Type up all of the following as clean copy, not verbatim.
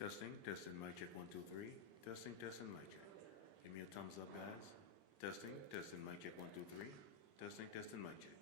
Testing, testing, mic check, 1, 2, 3. Testing, testing, mic check. Give me a thumbs up, guys. Testing, testing, mic check, 1, 2, 3. Testing, testing, mic check.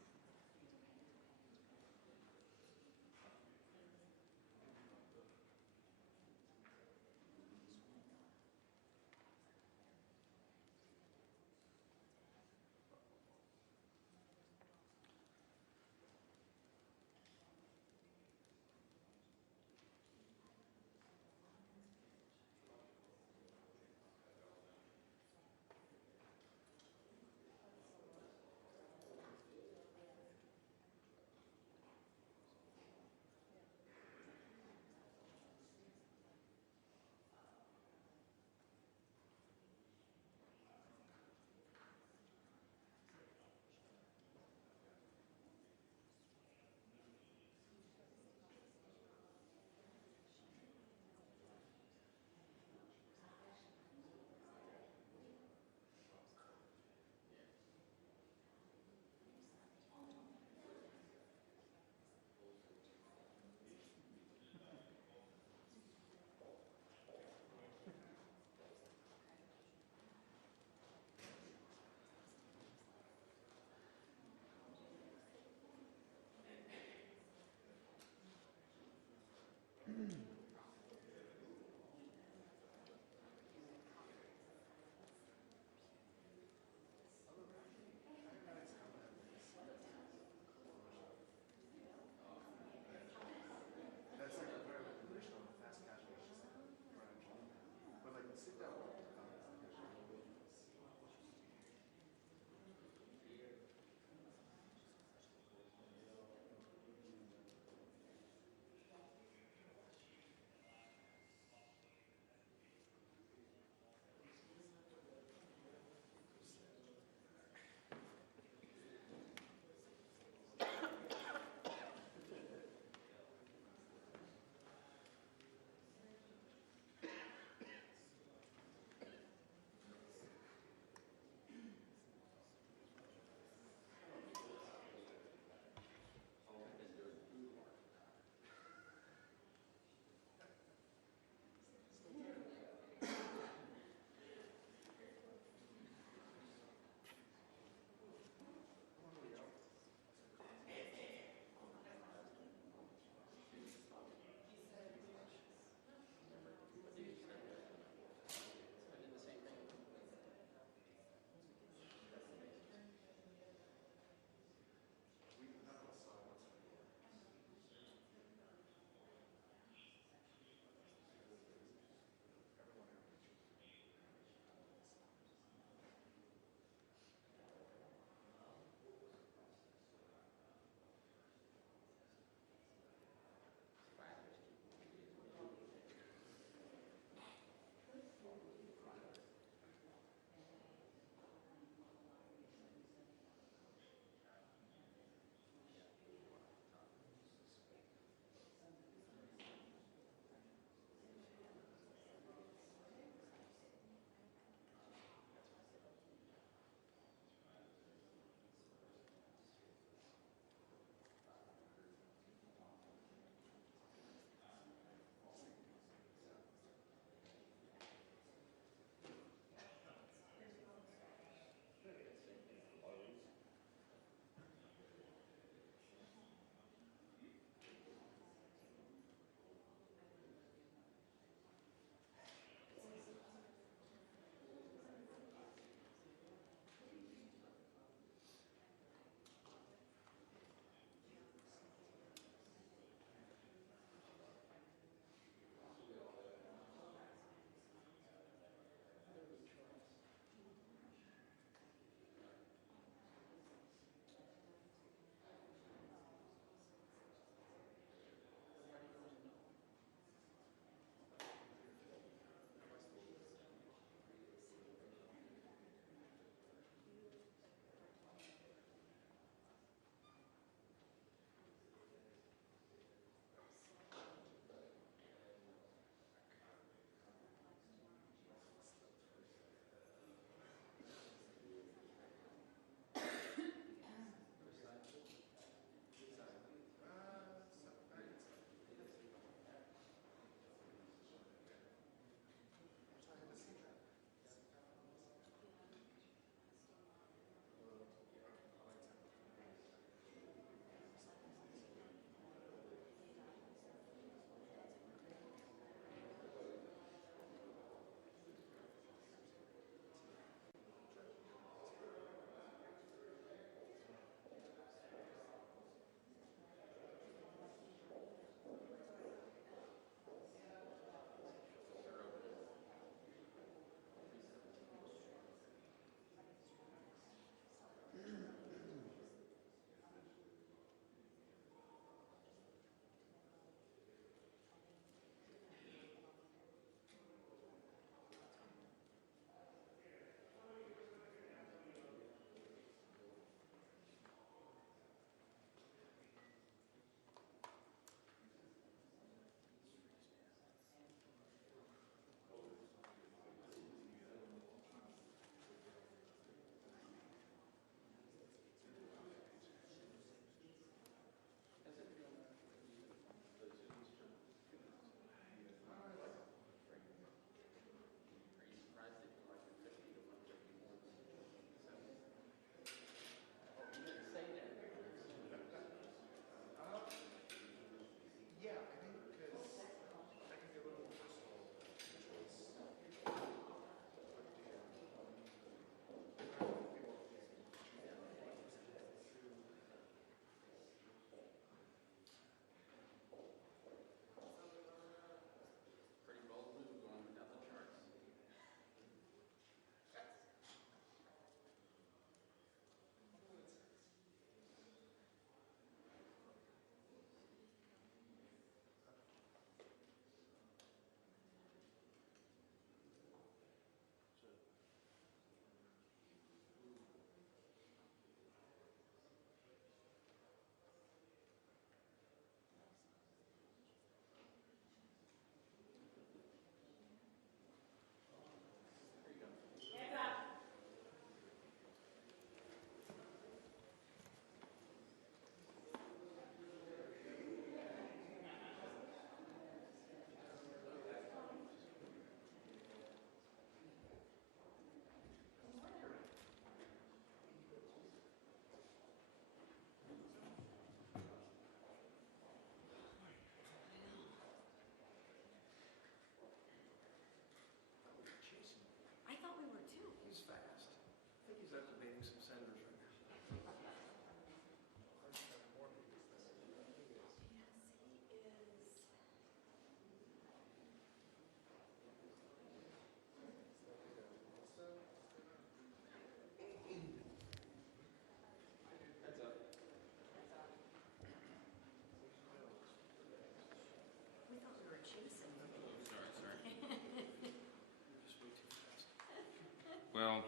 Well,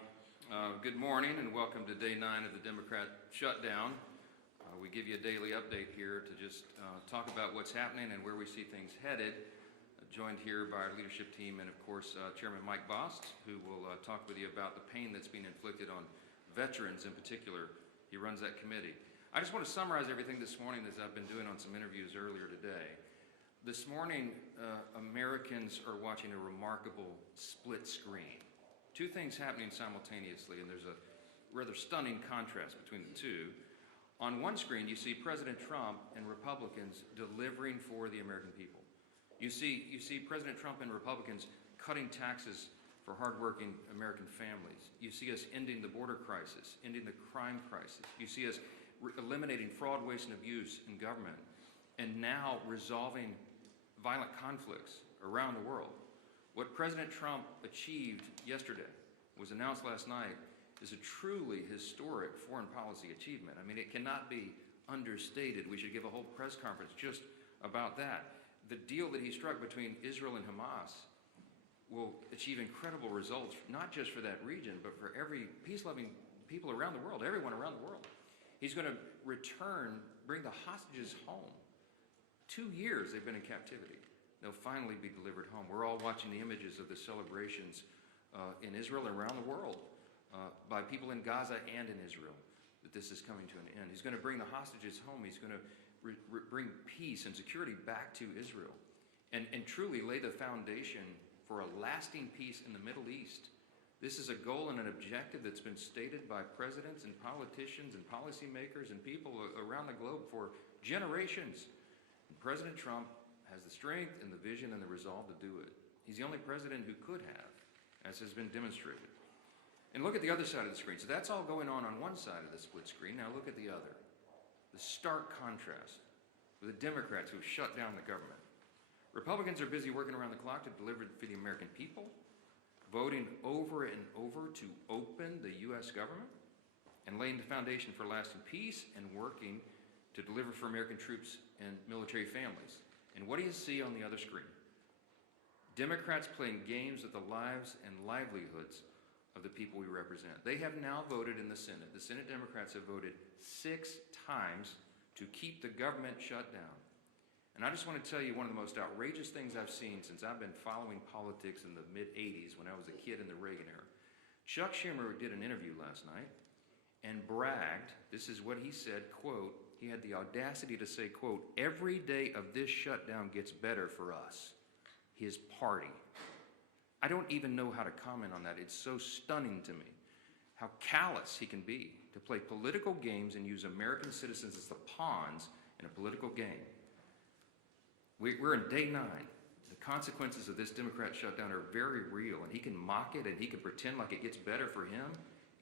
good morning and welcome to day 9 of the Democrat shutdown. We give you a daily update here to just talk about what's happening and where we see things headed. Joined here by our leadership team and, of course, Chairman Mike Bost, who will talk with you about the pain that's being inflicted on veterans in particular. He runs that committee. I just want to summarize everything this morning as I've been doing on some interviews earlier today. This morning, Americans are watching a remarkable split screen. Two things happening simultaneously, and there's a rather stunning contrast between the two. On one screen, you see President Trump and Republicans delivering for the American people. You see President Trump and Republicans cutting taxes for hardworking American families. You see us ending the border crisis, ending the crime crisis. You see us eliminating fraud, waste, and abuse in government, and now resolving violent conflicts around the world. What President Trump achieved yesterday, was announced last night, is a truly historic foreign policy achievement. I mean, it cannot be understated. We should give a whole press conference just about that. The deal that he struck between Israel and Hamas will achieve incredible results, not just for that region, but for every peace-loving people around the world, everyone around the world. He's going to bring the hostages home. 2 years they've been in captivity. They'll finally be delivered home. We're all watching the images of the celebrations in Israel and around the world by people in Gaza and in Israel, that this is coming to an end. He's going to bring the hostages home. He's going to bring peace and security back to Israel and truly lay the foundation for a lasting peace in the Middle East. This is a goal and an objective that's been stated by presidents and politicians and policymakers and people around the globe for generations. And President Trump has the strength and the vision and the resolve to do it. He's the only president who could have, as has been demonstrated. And look at the other side of the screen. So that's all going on one side of the split screen. Now look at the other. The stark contrast with the Democrats who have shut down the government. Republicans are busy working around the clock to deliver for the American people, voting over and over to open the U.S. government, and laying the foundation for lasting peace and working to deliver for American troops and military families. And what do you see on the other screen? Democrats playing games with the lives and livelihoods of the people we represent. They have now voted in the Senate. The Senate Democrats have voted 6 times to keep the government shut down. And I just want to tell you one of the most outrageous things I've seen since I've been following politics in the mid-'80s when I was a kid in the Reagan era. Chuck Schumer did an interview last night and bragged, this is what he said, quote, he had the audacity to say, quote, every day of this shutdown gets better for us, his party. I don't even know how to comment on that. It's so stunning to me how callous he can be to play political games and use American citizens as the pawns in a political game. We're in day 9. The consequences of this Democrat shutdown are very real, and he can mock it and he can pretend like it gets better for him.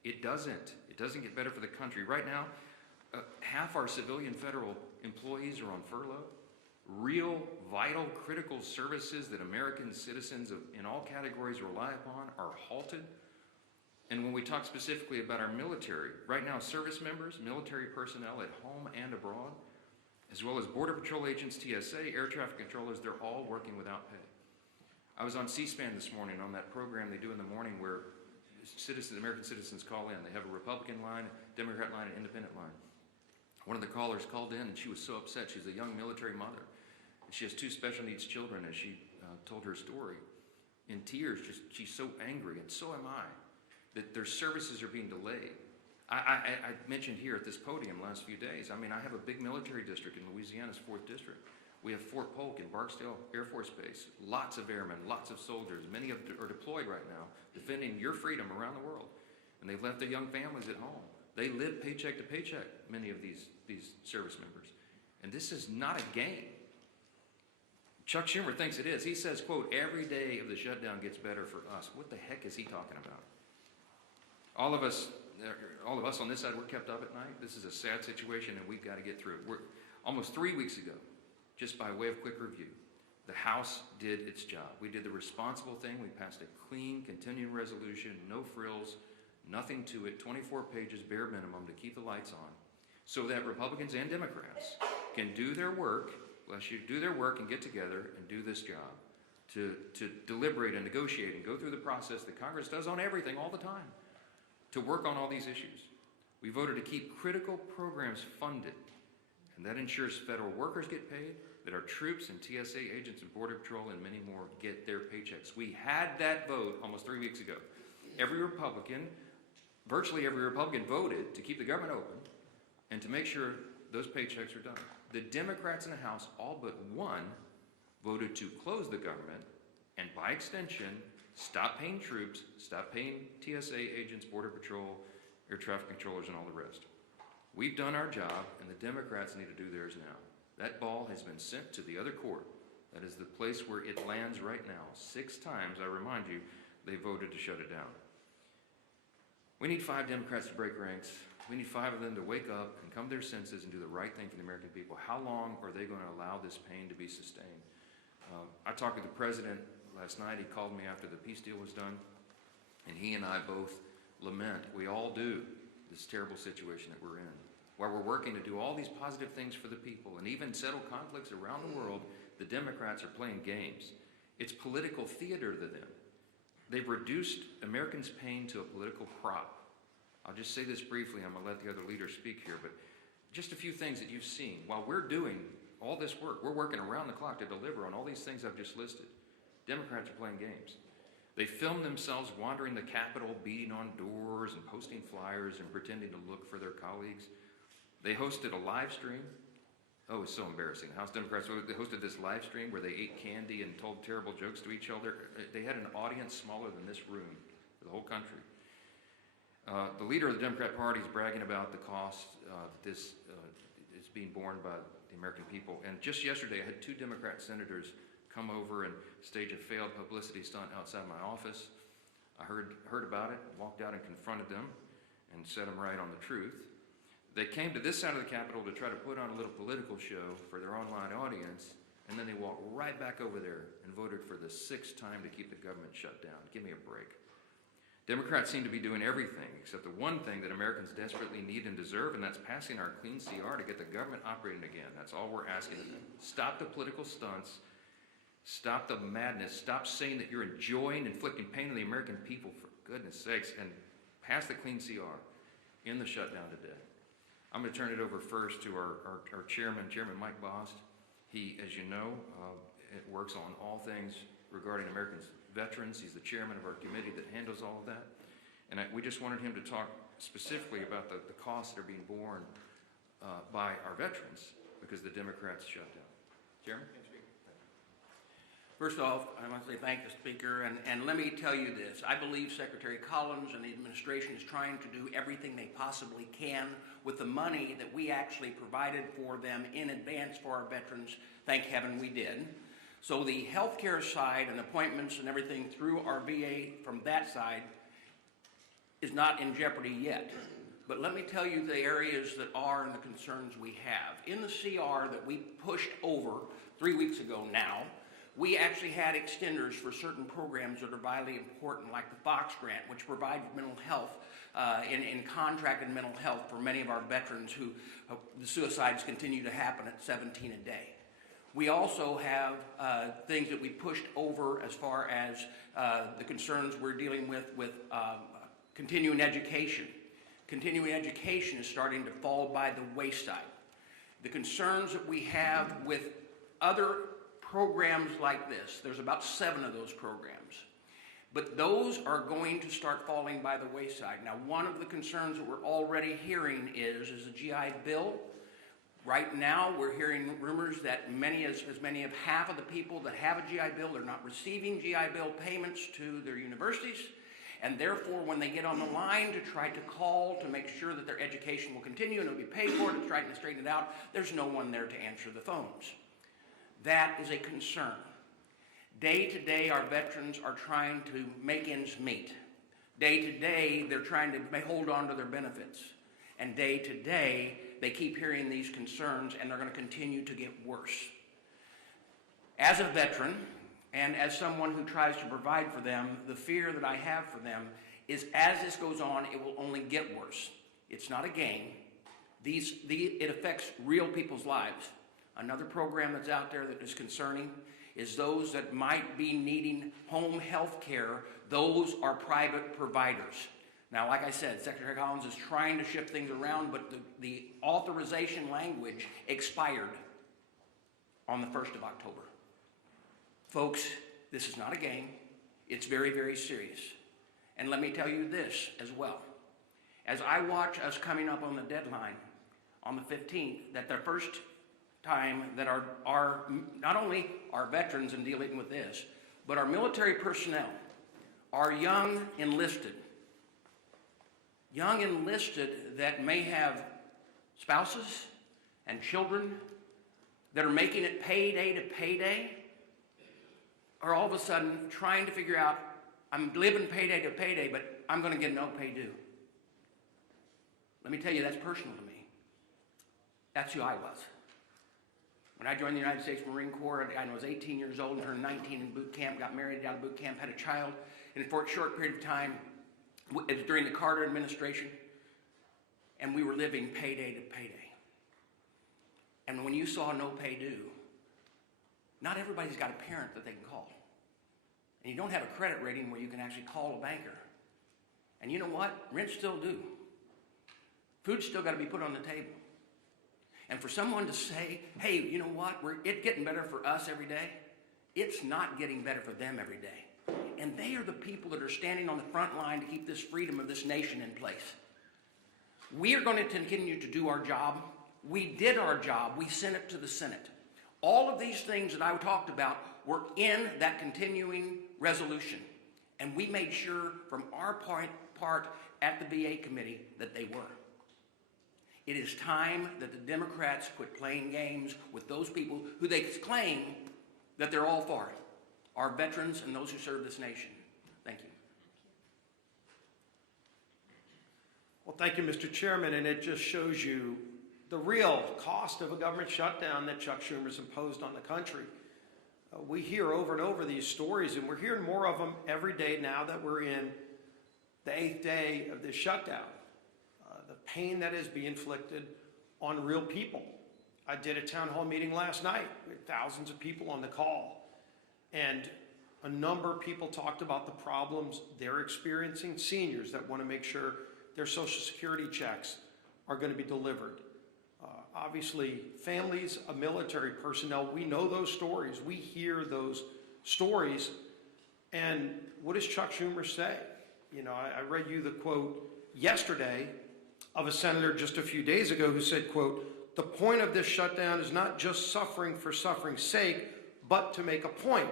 It doesn't. It doesn't get better for the country. Right now, half our civilian federal employees are on furlough. Real, vital, critical services that American citizens in all categories rely upon are halted. And when we talk specifically about our military, right now service members, military personnel at home and abroad, as well as Border Patrol agents, TSA, air traffic controllers, they're all working without pay. I was on C-SPAN this morning on that program they do in the morning where American citizens call in. They have a Republican line, Democrat line, and independent line. One of the callers called in and she was so upset. She's a young military mother. And she has 2 special needs children as she told her story. In tears, she's so angry, and so am I, that their services are being delayed. I mentioned here at this podium last few days, I mean, I have a big military district in Louisiana's 4th District. We have Fort Polk in Barksdale Air Force Base, lots of airmen, lots of soldiers. Many are deployed right now, defending your freedom around the world. And they've left their young families at home. They live paycheck to paycheck, many of these service members. And this is not a game. Chuck Schumer thinks it is. He says, quote, every day of the shutdown gets better for us. What the heck is he talking about? All of us on this side, we're kept up at night. This is a sad situation, and we've got to get through it. We're almost 3 weeks ago, just by way of quick review, the House did its job. We did the responsible thing. We passed a clean, continuing resolution, no frills, nothing to it, 24 pages, bare minimum, to keep the lights on, so that Republicans and Democrats can do their work, and get together and do this job. to deliberate and negotiate and go through the process that Congress does on everything all the time, to work on all these issues. We voted to keep critical programs funded, and that ensures federal workers get paid, that our troops and TSA agents and Border Patrol and many more get their paychecks. We had that vote almost 3 weeks ago. Virtually every Republican voted to keep the government open and to make sure those paychecks are done. The Democrats in the House, all but one, voted to close the government and, by extension, stop paying troops, stop paying TSA agents, Border Patrol, air traffic controllers, and all the rest. We've done our job, and the Democrats need to do theirs now. That ball has been sent to the other court. That is the place where it lands right now. 6 times, I remind you, they voted to shut it down. We need 5 Democrats to break ranks. We need 5 of them to wake up and come to their senses and do the right thing for the American people. How long are they going to allow this pain to be sustained? I talked with the president last night. He called me after the peace deal was done, and he and I both lament, we all do, this terrible situation that we're in. While we're working to do all these positive things for the people and even settle conflicts around the world, the Democrats are playing games. It's political theater to them. They've reduced Americans' pain to a political prop. I'll just say this briefly. I'm going to let the other leaders speak here, but just a few things that you've seen. While we're doing all this work, we're working around the clock to deliver on all these things I've just listed. Democrats are playing games. They filmed themselves wandering the Capitol, beating on doors and posting flyers and pretending to look for their colleagues. They hosted a live stream. Oh, it's so embarrassing. House Democrats, they hosted this live stream where they ate candy and told terrible jokes to each other. They had an audience smaller than this room for the whole country. The leader of the Democrat Party is bragging about the cost that this is being borne by the American people. And just yesterday, I had 2 Democrat senators come over and stage a failed publicity stunt outside my office. I heard about it, walked out and confronted them and set them right on the truth. They came to this side of the Capitol to try to put on a little political show for their online audience, and then they walked right back over there and voted for the 6th time to keep the government shut down. Give me a break. Democrats seem to be doing everything except the one thing that Americans desperately need and deserve, and that's passing our clean CR to get the government operating again. That's all we're asking of them. Stop the political stunts. Stop the madness. Stop saying that you're enjoying inflicting pain on the American people, for goodness sakes, and pass the clean CR in the shutdown today. I'm going to turn it over first to our chairman, Chairman Mike Bost. He, as you know, works on all things regarding American veterans. He's the chairman of our committee that handles all of that. And we just wanted him to talk specifically about the costs that are being borne by our veterans because the Democrats shut down. Chairman? First off, I want to say thank the Speaker, and let me tell you this. I believe Secretary Collins and the administration is trying to do everything they possibly can with the money that we actually provided for them in advance for our veterans. Thank heaven we did. So the healthcare side and appointments and everything through our VA from that side is not in jeopardy yet. But let me tell you the areas that are and the concerns we have. In the CR that we pushed over 3 weeks ago now, we actually had extenders for certain programs that are vitally important, like the Fox Grant, which provides mental health in contracted mental health for many of our veterans who the suicides continue to happen at 17 a day. We also have things that we pushed over as far as the concerns we're dealing with continuing education. Continuing education is starting to fall by the wayside. The concerns that we have with other programs like this, there's about 7 of those programs, but those are going to start falling by the wayside. Now, one of the concerns that we're already hearing is the GI Bill. Right now, we're hearing rumors that as many as half of the people that have a GI Bill are not receiving GI Bill payments to their universities, and therefore, when they get on the line to try to call to make sure that their education will continue and it'll be paid for, to try to straighten it out, there's no one there to answer the phones. That is a concern. Day to day, our veterans are trying to make ends meet. Day to day, they're trying to hold on to their benefits. And day to day, they keep hearing these concerns, and they're going to continue to get worse. As a veteran, and as someone who tries to provide for them, the fear that I have for them is as this goes on, it will only get worse. It's not a game. It affects real people's lives. Another program that's out there that is concerning is those that might be needing home health care. Those are private providers. Now, like I said, Secretary Collins is trying to shift things around, but the authorization language expired on the 1st of October. Folks, this is not a game. It's very, very serious. And let me tell you this as well. As I watch us coming up on the deadline on the 15th, that the first time that our not only our veterans in dealing with this, but our military personnel, our young enlisted that may have spouses and children that are making it payday to payday, are all of a sudden trying to figure out, I'm living payday to payday, but I'm going to get no pay due. Let me tell you, that's personal to me. That's who I was. When I joined the United States Marine Corps, I was 18 years old and turned 19 in boot camp, got married out of boot camp, had a child, and for a short period of time, it was during the Carter administration, and we were living payday to payday. And when you saw no pay due, not everybody's got a parent that they can call. And you don't have a credit rating where you can actually call a banker. And you know what? Rent's still due. Food's still got to be put on the table. And for someone to say, hey, you know what? It's getting better for us every day. It's not getting better for them every day. And they are the people that are standing on the front line to keep this freedom of this nation in place. We are going to continue to do our job. We did our job. We sent it to the Senate. All of these things that I talked about were in that continuing resolution. And we made sure from our part at the VA committee that they were. It is time that the Democrats quit playing games with those people who they claim that they're all for, our veterans and those who serve this nation. Thank you. Well, thank you, Mr. Chairman, and it just shows you the real cost of a government shutdown that Chuck Schumer's imposed on the country. We hear over and over these stories, and we're hearing more of them every day now that we're in the 8th day of this shutdown. The pain that is being inflicted on real people. I did a town hall meeting last night with thousands of people on the call, and a number of people talked about the problems they're experiencing, seniors that want to make sure their Social Security checks are going to be delivered. Obviously, families of military personnel, we know those stories. We hear those stories. And what does Chuck Schumer say? You know, I read you the quote yesterday of a senator just a few days ago who said, quote, "The point of this shutdown is not just suffering for suffering's sake, but to make a point."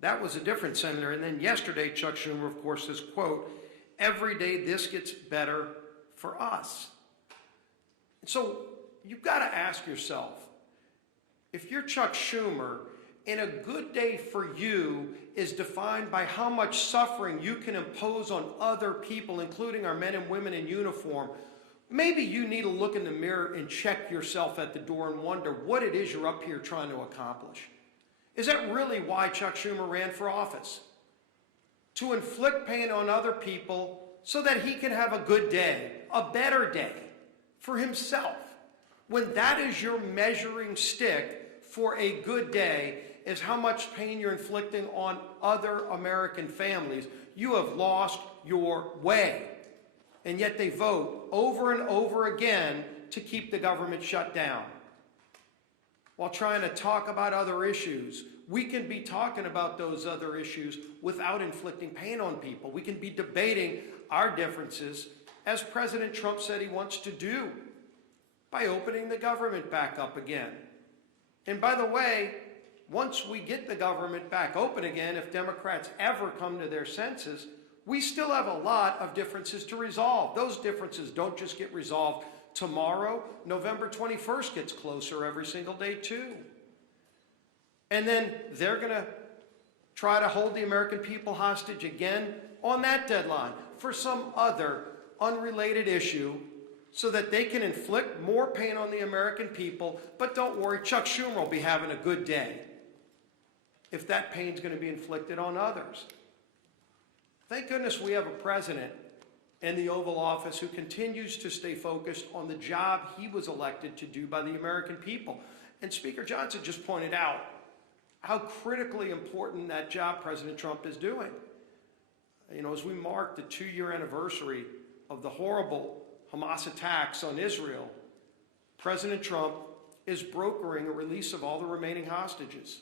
That was a different senator. And then yesterday, Chuck Schumer, of course, says, quote, "Every day this gets better for us." And so you've got to ask yourself, if you're Chuck Schumer, and a good day for you is defined by how much suffering you can impose on other people, including our men and women in uniform, maybe you need to look in the mirror and check yourself at the door and wonder what it is you're up here trying to accomplish. Is that really why Chuck Schumer ran for office? To inflict pain on other people so that he can have a good day, a better day for himself. When that is your measuring stick for a good day, is how much pain you're inflicting on other American families, you have lost your way. And yet they vote over and over again to keep the government shut down. While trying to talk about other issues, we can be talking about those other issues without inflicting pain on people. We can be debating our differences, as President Trump said he wants to do, by opening the government back up again. And by the way, once we get the government back open again, if Democrats ever come to their senses, we still have a lot of differences to resolve. Those differences don't just get resolved tomorrow. November 21st gets closer every single day too. And then they're going to try to hold the American people hostage again on that deadline for some other unrelated issue, so that they can inflict more pain on the American people. But don't worry, Chuck Schumer will be having a good day if that pain's going to be inflicted on others. Thank goodness we have a president in the Oval Office who continues to stay focused on the job he was elected to do by the American people. And Speaker Johnson just pointed out how critically important that job President Trump is doing. You know, as we mark the 2-year anniversary of the horrible Hamas attacks on Israel, President Trump is brokering a release of all the remaining hostages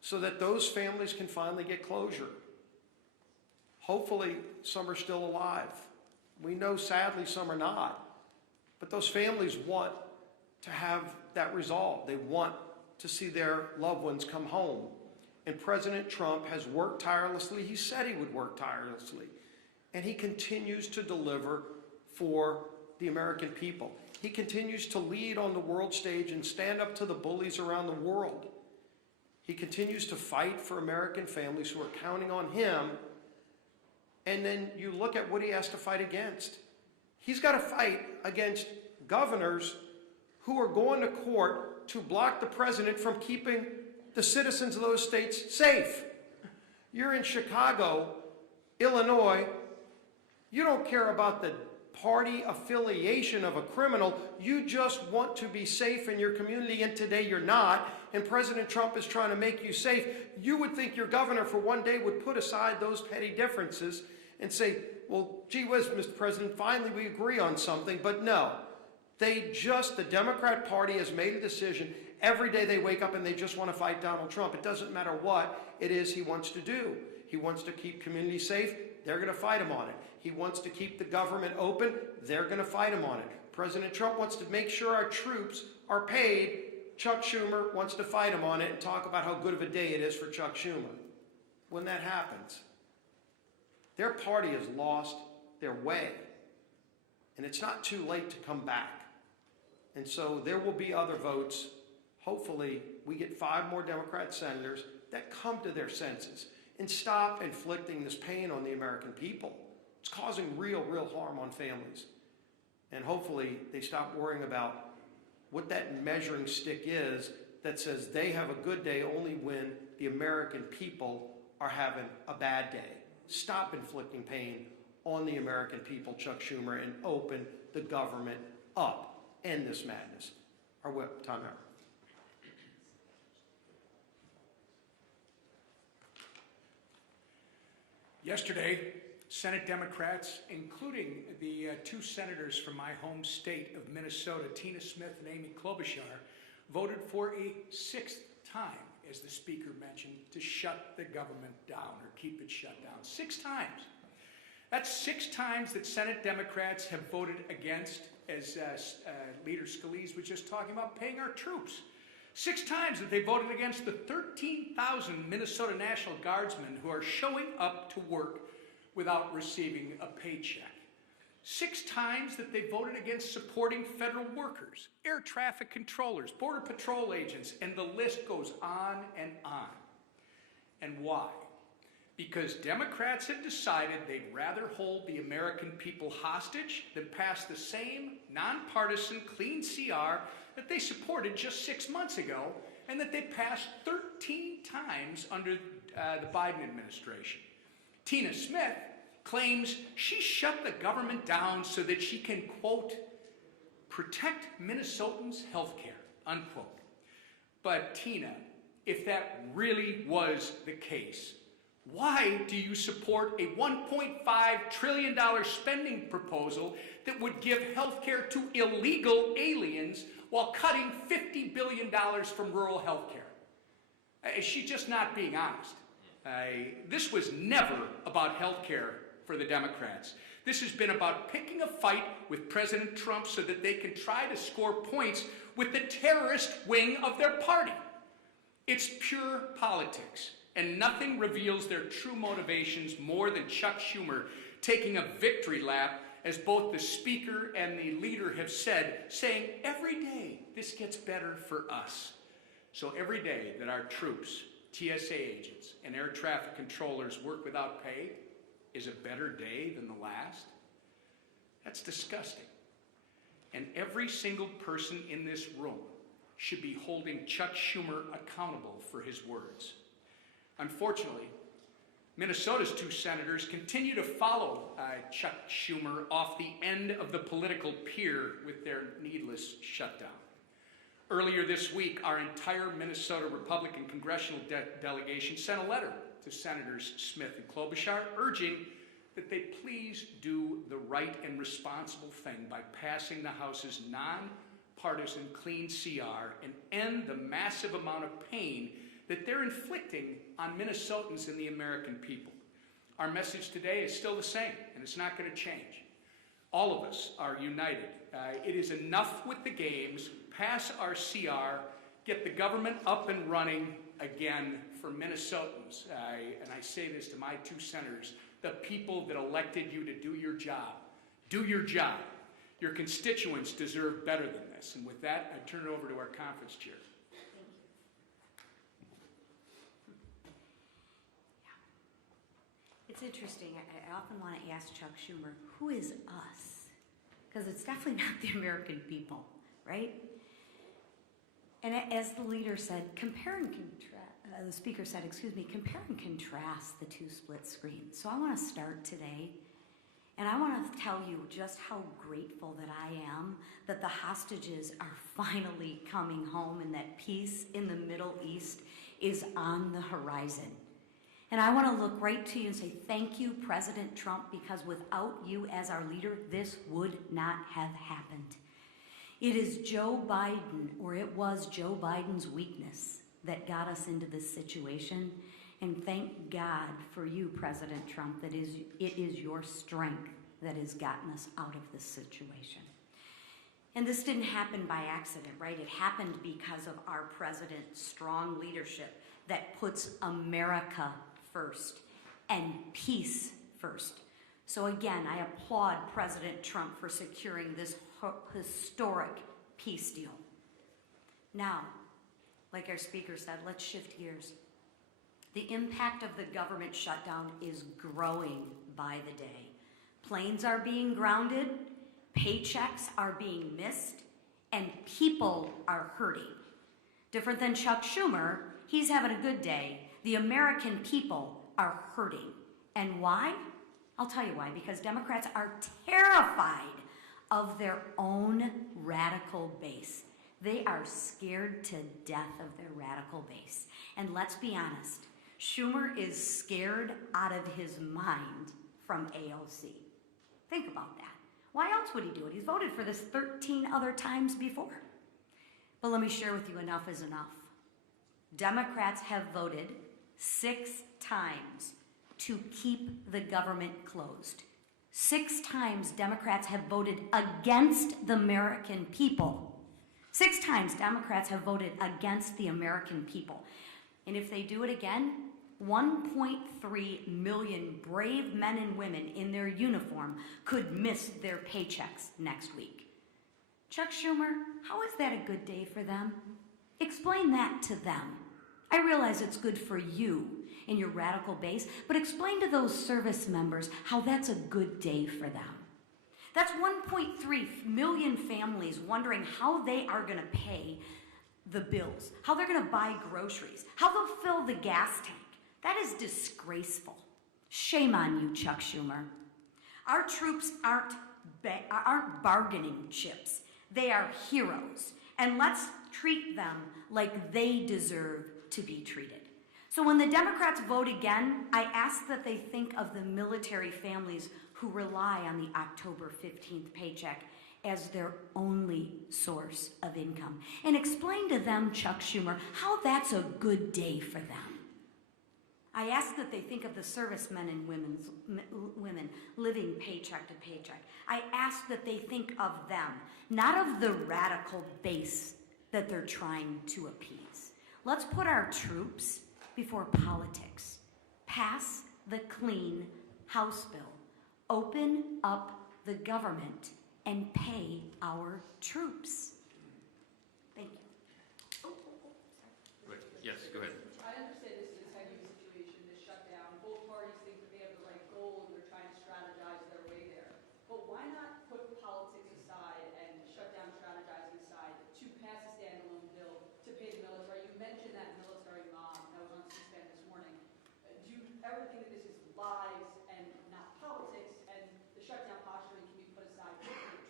so that those families can finally get closure. Hopefully, some are still alive. We know, sadly, some are not. But those families want to have that resolved. They want to see their loved ones come home. And President Trump has worked tirelessly. He said he would work tirelessly. And he continues to deliver for the American people. He continues to lead on the world stage and stand up to the bullies around the world. He continues to fight for American families who are counting on him. And then you look at what he has to fight against. He's got to fight against governors who are going to court to block the president from keeping the citizens of those states safe. You're in Chicago, Illinois. You don't care about the party affiliation of a criminal. You just want to be safe in your community, and today you're not, and President Trump is trying to make you safe. You would think your governor for one day would put aside those petty differences and say, well, gee whiz, Mr. President, finally we agree on something. But no, the Democrat Party has made a decision. Every day they wake up and they just want to fight Donald Trump. It doesn't matter what it is he wants to do. He wants to keep communities safe. They're going to fight him on it. He wants to keep the government open. They're going to fight him on it. President Trump wants to make sure our troops are paid. Chuck Schumer wants to fight him on it and talk about how good of a day it is for Chuck Schumer. When that happens, their party has lost their way. And it's not too late to come back. And so there will be other votes. Hopefully, we get 5 more Democrat senators that come to their senses and stop inflicting this pain on the American people. It's causing real harm on families. And hopefully, they stop worrying about what that measuring stick is that says they have a good day only when the American people are having a bad day. Stop inflicting pain on the American people, Chuck Schumer, and open the government up. End this madness. Our whip, time out. Yesterday, Senate Democrats, including the 2 senators from my home state of Minnesota, Tina Smith and Amy Klobuchar, voted for a 6th time, as the Speaker mentioned, to shut the government down or keep it shut down. 6 times. That's 6 times that Senate Democrats have voted against, as Leader Scalise was just talking about, paying our troops. 6 times that they voted against the 13,000 Minnesota National Guardsmen who are showing up to work without receiving a paycheck. 6 times that they voted against supporting federal workers, air traffic controllers, border patrol agents, and the list goes on and on. And why? Because Democrats have decided they'd rather hold the American people hostage than pass the same nonpartisan clean CR that they supported just 6 months ago and that they passed 13 times under the Biden administration. Tina Smith claims she shut the government down so that she can, quote, protect Minnesotans' health care, unquote. But Tina, if that really was the case, why do you support a $1.5 trillion spending proposal that would give health care to illegal aliens while cutting $50 billion from rural health care? She's just not being honest. This was never about health care for the Democrats. This has been about picking a fight with President Trump so that they can try to score points with the terrorist wing of their party. It's pure politics, and nothing reveals their true motivations more than Chuck Schumer taking a victory lap, as both the Speaker and the leader have said, saying every day this gets better for us. So every day that our troops, TSA agents, and air traffic controllers work without pay is a better day than the last? That's disgusting. And every single person in this room should be holding Chuck Schumer accountable for his words. Unfortunately, Minnesota's 2 senators continue to follow Chuck Schumer off the end of the political pier with their needless shutdown. Earlier this week, our entire Minnesota Republican congressional delegation sent a letter to Senators Smith and Klobuchar urging that they please do the right and responsible thing by passing the House's nonpartisan clean CR and end the massive amount of pain that they're inflicting on Minnesotans and the American people. Our message today is still the same, and it's not going to change. All of us are united. It is enough with the games. Pass our CR, get the government up and running again for Minnesotans. And I say this to my two senators, the people that elected you to do your job. Do your job. Your constituents deserve better than this. And with that, I turn it over to our conference chair. It's interesting. I often want to ask Chuck Schumer, who is us? Because it's definitely not the American people, right? And as the leader said, compare and contrast, the speaker said, compare and contrast the two split screens. So I want to start today, and I want to tell you just how grateful that I am that the hostages are finally coming home and that peace in the Middle East is on the horizon. And I want to look right to you and say, thank you, President Trump, because without you as our leader, this would not have happened. It is Joe Biden, or it was Joe Biden's weakness that got us into this situation. And thank God for you, President Trump, that it is your strength that has gotten us out of this situation. And this didn't happen by accident, right? It happened because of our president's strong leadership that puts America first and peace first. So again, I applaud President Trump for securing this historic peace deal. Now, like our speaker said, let's shift gears. The impact of the government shutdown is growing by the day. Planes are being grounded, paychecks are being missed, and people are hurting. Different than Chuck Schumer, he's having a good day. The American people are hurting. And why? I'll tell you why. Because Democrats are terrified of their own radical base. They are scared to death of their radical base. And let's be honest, Schumer is scared out of his mind from AOC. Think about that. Why else would he do it? He's voted for this 13 other times before. But let me share with you, enough is enough. Democrats have voted 6 times to keep the government closed. 6 times Democrats have voted against the American people. 6 times Democrats have voted against the American people. And if they do it again, 1.3 million brave men and women in their uniform could miss their paychecks next week. Chuck Schumer, how is that a good day for them? Explain that to them. I realize it's good for you and your radical base, but explain to those service members how that's a good day for them. That's 1.3 million families wondering how they are going to pay the bills, how they're going to buy groceries, how they'll fill the gas tank. That is disgraceful. Shame on you, Chuck Schumer. Our troops aren't bargaining chips. They are heroes. And let's treat them like they deserve to be treated. So when the Democrats vote again, I ask that they think of the military families who rely on the October 15th paycheck as their only source of income. And explain to them, Chuck Schumer, how that's a good day for them. I ask that they think of the servicemen and women living paycheck to paycheck. I ask that they think of them, not of the radical base that they're trying to appease. Let's put our troops before politics. Pass the clean House bill. Open up the government and pay our troops. Thank you. Yes, go ahead. I understand this is a heavy situation, this shutdown. Both parties think that they have the right goal and they're trying to strategize their way there. But why not put politics aside and shutdown strategizing aside to pass a standalone bill to pay the military? You mentioned that military mom that was on C-SPAN this morning. Do you ever think that this is lives and not politics, and the shutdown posturing can be put aside to pay troops?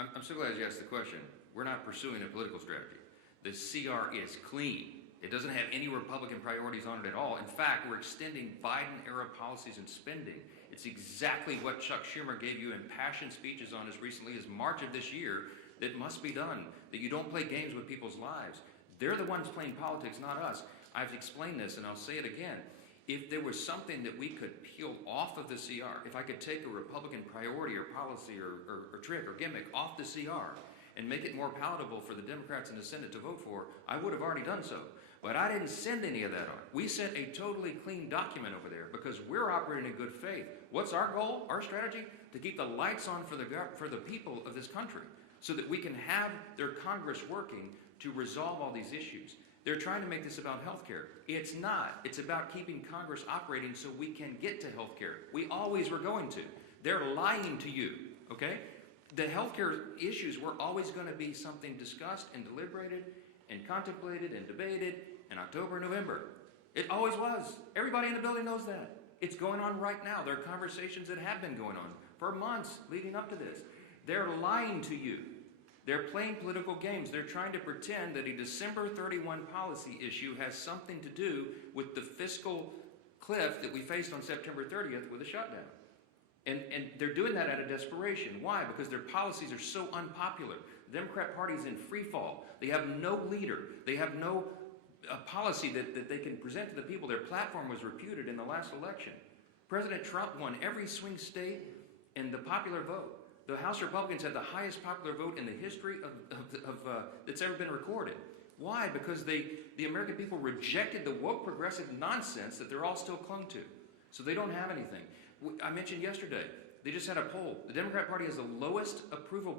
I'm so glad you asked the question. We're not pursuing a political strategy. The CR is clean. It doesn't have any Republican priorities on it at all. In fact, we're extending Biden-era policies and spending. It's exactly what Chuck Schumer gave you impassioned speeches on as recently as March of this year, that must be done, that you don't play games with people's lives. They're the ones playing politics, not us. I've explained this, and I'll say it again. If there was something that we could peel off of the CR, if I could take a Republican priority or policy or trick or gimmick off the CR and make it more palatable for the Democrats in the Senate to vote for, I would have already done so. But I didn't send any of that on. We sent a totally clean document over there because we're operating in good faith. What's our goal, our strategy? To keep the lights on for the people of this country so that we can have their Congress working to resolve all these issues. They're trying to make this about health care. It's not. It's about keeping Congress operating so we can get to health care. We always were going to. They're lying to you, okay? The health care issues were always going to be something discussed and deliberated and contemplated and debated in October, November. It always was. Everybody in the building knows that. It's going on right now. There are conversations that have been going on for months leading up to this. They're lying to you. They're playing political games. They're trying to pretend that a December 31 policy issue has something to do with the fiscal cliff that we faced on September 30th with a shutdown. And they're doing that out of desperation. Why? Because their policies are so unpopular. The Democrat Party is in free fall. They have no leader. They have no policy that they can present to the people. Their platform was reputed in the last election. President Trump won every swing state in the popular vote. The House Republicans had the highest popular vote in the history that's ever been recorded. Why? Because the American people rejected the woke progressive nonsense that they're all still clung to. So they don't have anything. I mentioned yesterday, they just had a poll. The Democrat Party has the lowest approval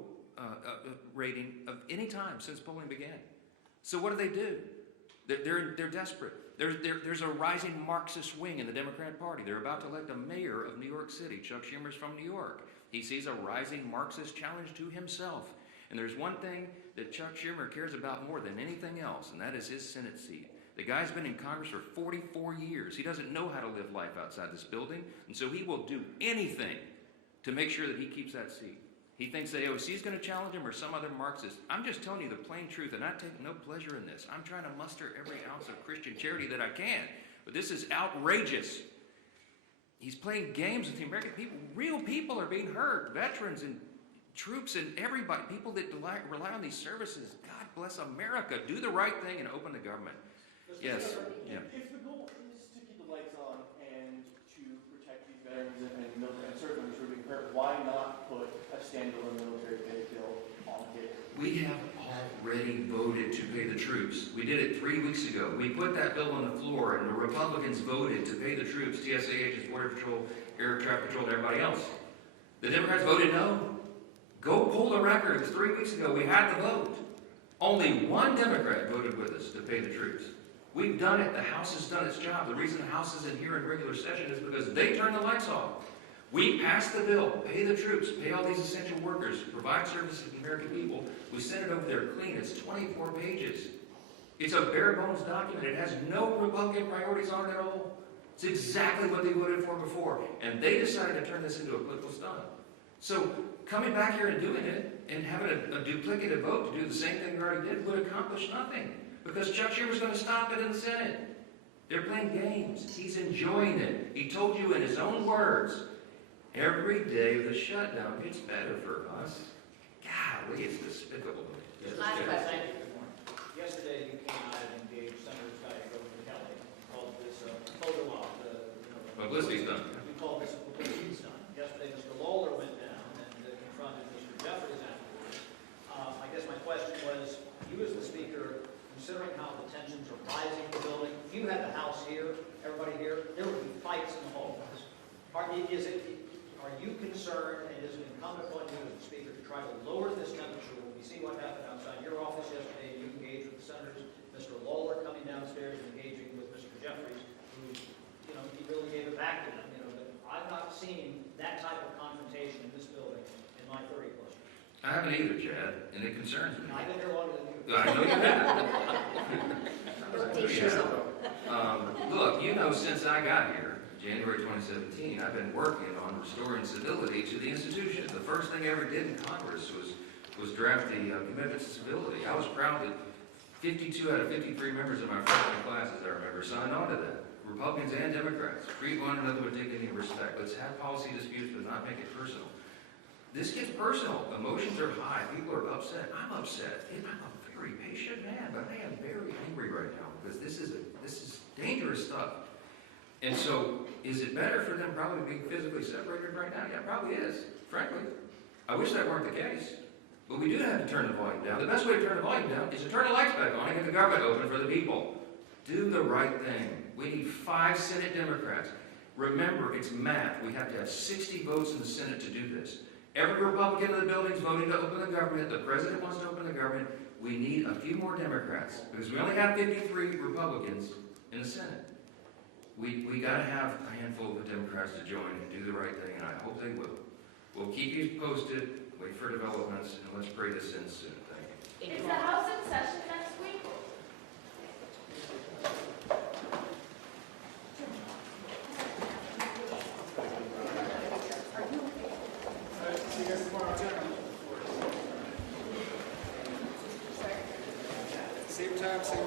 rating of any time since polling began. So what do? They're desperate. There's a rising Marxist wing in the Democrat Party. They're about to elect a mayor of New York City. Chuck Schumer's from New York. He sees a rising Marxist challenge to himself. And there's one thing that Chuck Schumer cares about more than anything else, and that is his Senate seat. The guy's been in Congress for 44 years. He doesn't know how to live life outside this building, and so he will do anything to make sure that he keeps that seat. He thinks the AOC is going to challenge him or some other Marxist. I'm just telling you the plain truth, and I take no pleasure in this. I'm trying to muster every ounce of Christian charity that I can, but this is outrageous. He's playing games with the American people. Real people are being hurt, veterans and troops and everybody, people that rely on these services. God bless America. Do the right thing and open the government. Yes. Yeah. If the goal is to keep the lights on and to protect these veterans and military and service who are being hurt, why not put a standalone military pay bill on the table? We have already voted to pay the troops. We did it 3 weeks ago. We put that bill on the floor, and the Republicans voted to pay the troops, TSA agents, Border Patrol, Air Traffic Patrol, and everybody else. The Democrats voted no. Go pull the records. 3 weeks ago, we had the vote. Only one Democrat voted with us to pay the troops. We've done it. The House has done its job. The reason the House isn't here in regular session is because they turned the lights off. We passed the bill, pay the troops, pay all these essential workers, provide services to the American people. We sent it over there clean. It's 24 pages. It's a bare bones document. It has no Republican priorities on it at all. It's exactly what they voted for before. And they decided to turn this into a political stunt. So coming back here and doing it and having a duplicative vote to do the same thing we already did would accomplish nothing. Because Chuck Schumer's going to stop it in the Senate. They're playing games. He's enjoying it. He told you in his own words, every day of the shutdown gets better for us. Golly, it's despicable. Mr. Speaker, thank you. Good morning. Yesterday, you came out and engaged Senator Kelly. You called this a photo op. Publicity's done. You called this a publicity stunt. Yesterday, Mr. Lawler went down and confronted Mr. Jeffries afterwards. I guess my question was, you as the Speaker, considering how the tensions are rising in the building, if you had the House here, everybody here, there would be fights in the hallways. Are you concerned, and is it incumbent upon you as the Speaker to try to lower this temperature? When we see what happened outside your office yesterday, you engaged with the senators, Mr. Lawler coming downstairs and engaging with Mr. Jeffries, who, he really gave it back to them. But I've not seen that type of confrontation in this building in my 30+ years. I haven't either, Chad, and it concerns me. I've been here longer than you. I know you have. Look, since I got here, January 2017, I've been working on restoring civility to the institution. The first thing I ever did in Congress was draft the Commitment to Civility. I was proud that 52 out of 53 members of my freshman class, as I remember, signed on to that. Republicans and Democrats. Treat one another with dignity and respect. Let's have policy disputes, but not make it personal. This gets personal. Emotions are high. People are upset. I'm upset. I'm a very patient man, but I am very angry right now because this is dangerous stuff. And so, is it better for them probably being physically separated right now? Yeah, it probably is, frankly. I wish that weren't the case. But we do have to turn the volume down. The best way to turn the volume down is to turn the lights back on and get the government open for the people. Do the right thing. We need 5 Senate Democrats. Remember, it's math. We have to have 60 votes in the Senate to do this. Every Republican in the building is voting to open the government. The president wants to open the government. We need a few more Democrats because we only have 53 Republicans in the Senate. We got to have a handful of Democrats to join and do the right thing, and I hope they will. We'll keep you posted, wait for developments, and let's pray this in soon. Thank you. Is the House in session next week? Same time, same